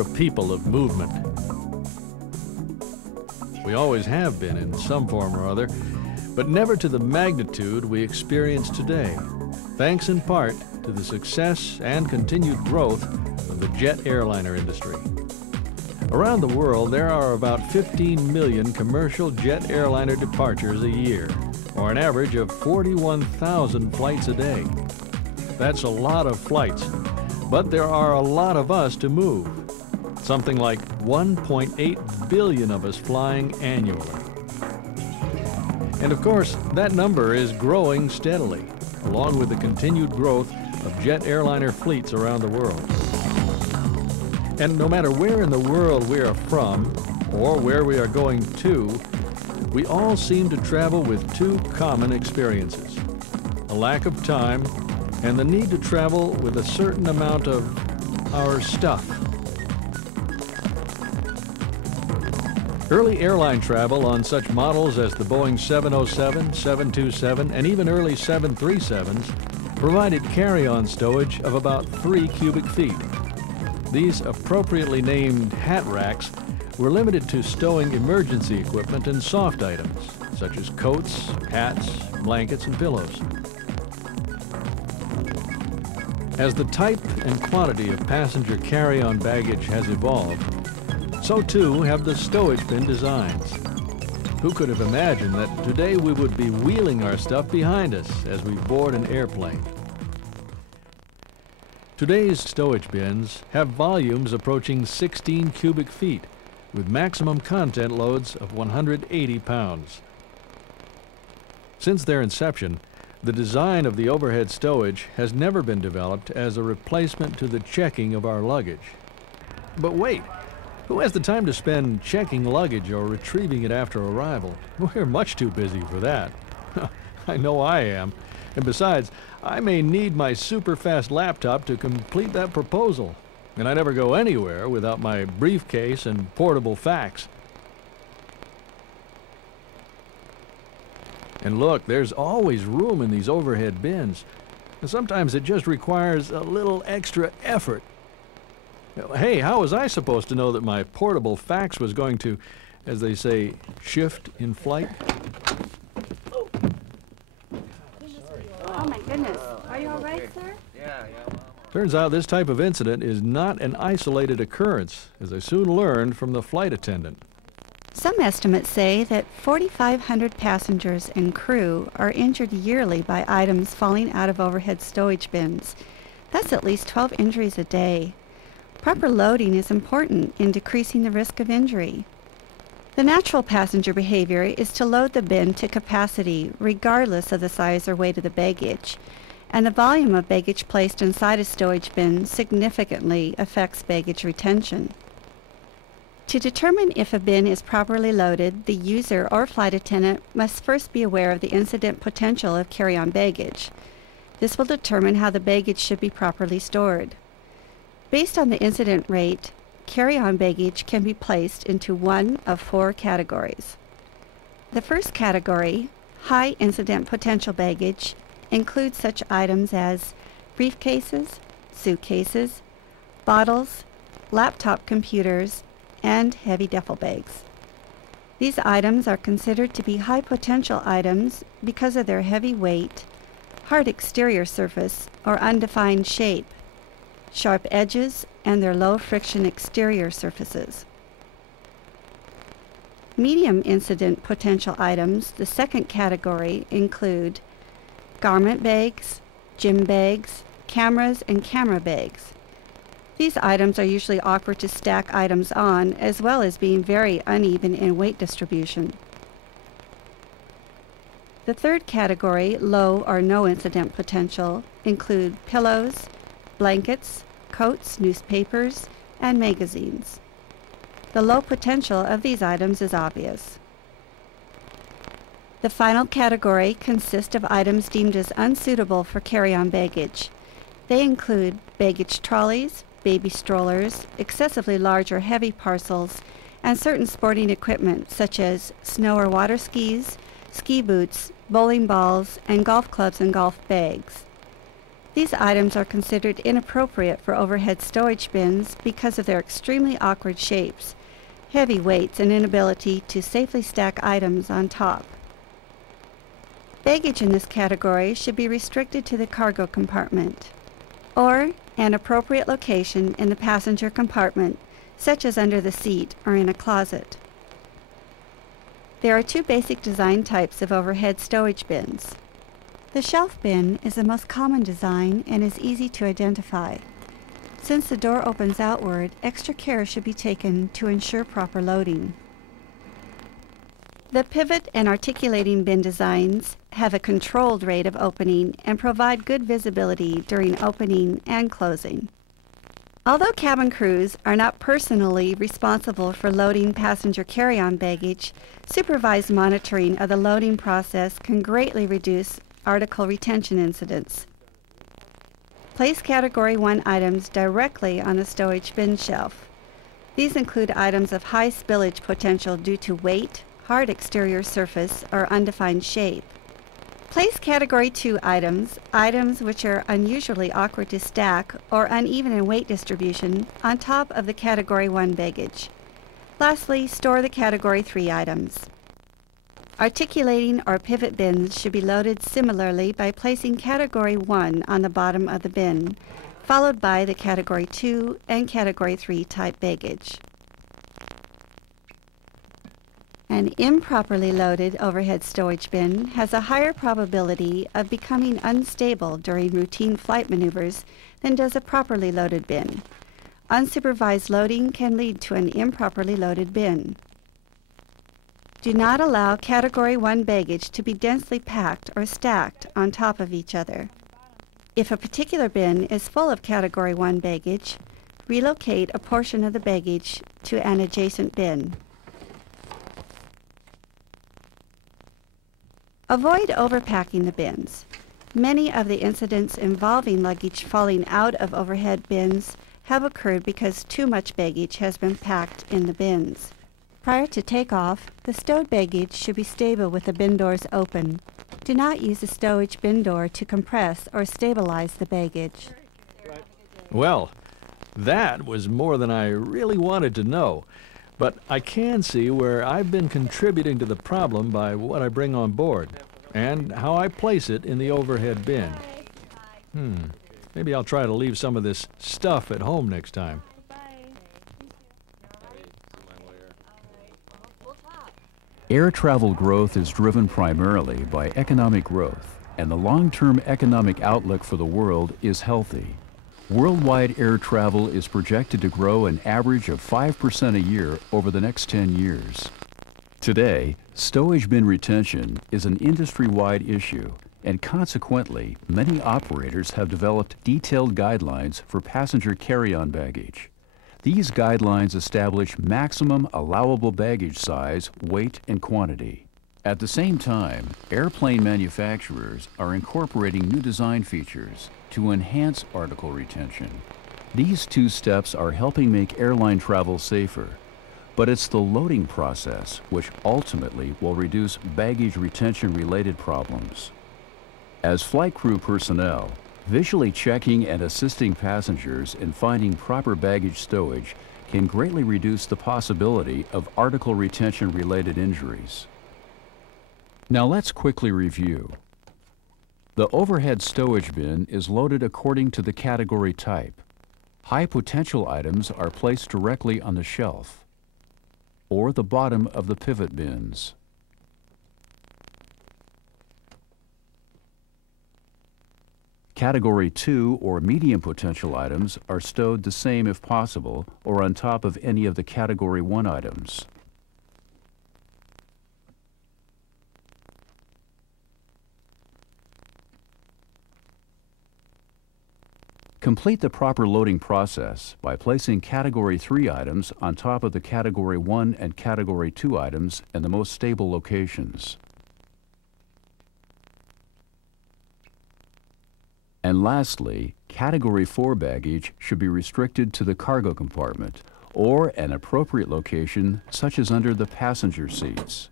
a people of movement. We always have been in some form or other, but never to the magnitude we experience today, thanks in part to the success and continued growth of the jet airliner industry. Around the world, there are about 15 million commercial jet airliner departures a year, or an average of 41,000 flights a day. That's a lot of flights, but there are a lot of us to move. Something like 1.8 billion of us flying annually. And of course, that number is growing steadily, along with the continued growth of jet airliner fleets around the world. And no matter where in the world we are from, or where we are going to, we all seem to travel with two common experiences: a lack of time and the need to travel with a certain amount of our stuff. Early airline travel on such models as the Boeing 707, 727, and even early 737s provided carry-on stowage of about 3 cubic feet. These appropriately named hat racks were limited to stowing emergency equipment and soft items, such as coats, hats, blankets, and pillows. As the type and quantity of passenger carry-on baggage has evolved, so too have the stowage bin designs. Who could have imagined that today we would be wheeling our stuff behind us as we board an airplane? Today's stowage bins have volumes approaching 16 cubic feet, with maximum content loads of 180 pounds. Since their inception, the design of the overhead stowage has never been developed as a replacement to the checking of our luggage. But wait! Who has the time to spend checking luggage or retrieving it after arrival? We're much too busy for that. I know I am. And besides, I may need my super-fast laptop to complete that proposal. And I never go anywhere without my briefcase and portable fax. And look, there's always room in these overhead bins. And sometimes it just requires a little extra effort. Hey, how was I supposed to know that my portable fax was going to, as they say, shift in flight? Oh my goodness. Are you all right, sir? Yeah. Turns out this type of incident is not an isolated occurrence, as I soon learned from the flight attendant. Some estimates say that 4,500 passengers and crew are injured yearly by items falling out of overhead stowage bins. That's at least 12 injuries a day. Proper loading is important in decreasing the risk of injury. The natural passenger behavior is to load the bin to capacity regardless of the size or weight of the baggage, and the volume of baggage placed inside a stowage bin significantly affects baggage retention. To determine if a bin is properly loaded, the user or flight attendant must first be aware of the incident potential of carry-on baggage. This will determine how the baggage should be properly stored. Based on the incident rate, carry-on baggage can be placed into one of 4 categories. The first category, high incident potential baggage, includes such items as briefcases, suitcases, bottles, laptop computers, and heavy duffel bags. These items are considered to be high potential items because of their heavy weight, hard exterior surface, or undefined shape, sharp edges, and their low friction exterior surfaces. Medium incident potential items, the second category, include garment bags, gym bags, cameras, and camera bags. These items are usually awkward to stack items on, as well as being very uneven in weight distribution. The third category, low or no incident potential, include pillows, blankets, coats, newspapers, and magazines. The low potential of these items is obvious. The final category consists of items deemed as unsuitable for carry-on baggage. They include baggage trolleys, baby strollers, excessively large or heavy parcels, and certain sporting equipment such as snow or water skis, ski boots, bowling balls, and golf clubs and golf bags. These items are considered inappropriate for overhead stowage bins because of their extremely awkward shapes, heavy weights, and inability to safely stack items on top. Baggage in this category should be restricted to the cargo compartment, or an appropriate location in the passenger compartment, such as under the seat or in a closet. There are two basic design types of overhead stowage bins. The shelf bin is the most common design and is easy to identify. Since the door opens outward, extra care should be taken to ensure proper loading. The pivot and articulating bin designs have a controlled rate of opening and provide good visibility during opening and closing. Although cabin crews are not personally responsible for loading passenger carry-on baggage, supervised monitoring of the loading process can greatly reduce article retention incidents. Place Category 1 items directly on a stowage bin shelf. These include items of high spillage potential due to weight, hard exterior surface, or undefined shape. Place Category 2 items, items which are unusually awkward to stack or uneven in weight distribution, on top of the Category 1 baggage. Lastly, store the Category 3 items. Articulating or pivot bins should be loaded similarly by placing Category 1 on the bottom of the bin, followed by the Category 2 and Category 3 type baggage. An improperly loaded overhead stowage bin has a higher probability of becoming unstable during routine flight maneuvers than does a properly loaded bin. Unsupervised loading can lead to an improperly loaded bin. Do not allow Category 1 baggage to be densely packed or stacked on top of each other. If a particular bin is full of Category 1 baggage, relocate a portion of the baggage to an adjacent bin. Avoid overpacking the bins. Many of the incidents involving luggage falling out of overhead bins have occurred because too much baggage has been packed in the bins. Prior to takeoff, the stowed baggage should be stable with the bin doors open. Do not use the stowage bin door to compress or stabilize the baggage. Well, that was more than I really wanted to know, but I can see where I've been contributing to the problem by what I bring on board and how I place it in the overhead bin. Maybe I'll try to leave some of this stuff at home next time. Air travel growth is driven primarily by economic growth, and the long-term economic outlook for the world is healthy. Worldwide air travel is projected to grow an average of 5% a year over the next 10 years. Today, stowage bin retention is an industry-wide issue, and consequently, many operators have developed detailed guidelines for passenger carry-on baggage. These guidelines establish maximum allowable baggage size, weight, and quantity. At the same time, airplane manufacturers are incorporating new design features to enhance article retention. These two steps are helping make airline travel safer, but it's the loading process which ultimately will reduce baggage retention-related problems. As flight crew personnel, visually checking and assisting passengers in finding proper baggage stowage can greatly reduce the possibility of article retention-related injuries. Now let's quickly review. The overhead stowage bin is loaded according to the category type. High potential items are placed directly on the shelf or the bottom of the pivot bins. Category 2 or medium potential items are stowed the same if possible or on top of any of the Category 1 items. Complete the proper loading process by placing Category 3 items on top of the Category 1 and Category 2 items in the most stable locations. And lastly, Category 4 baggage should be restricted to the cargo compartment or an appropriate location such as under the passenger seats.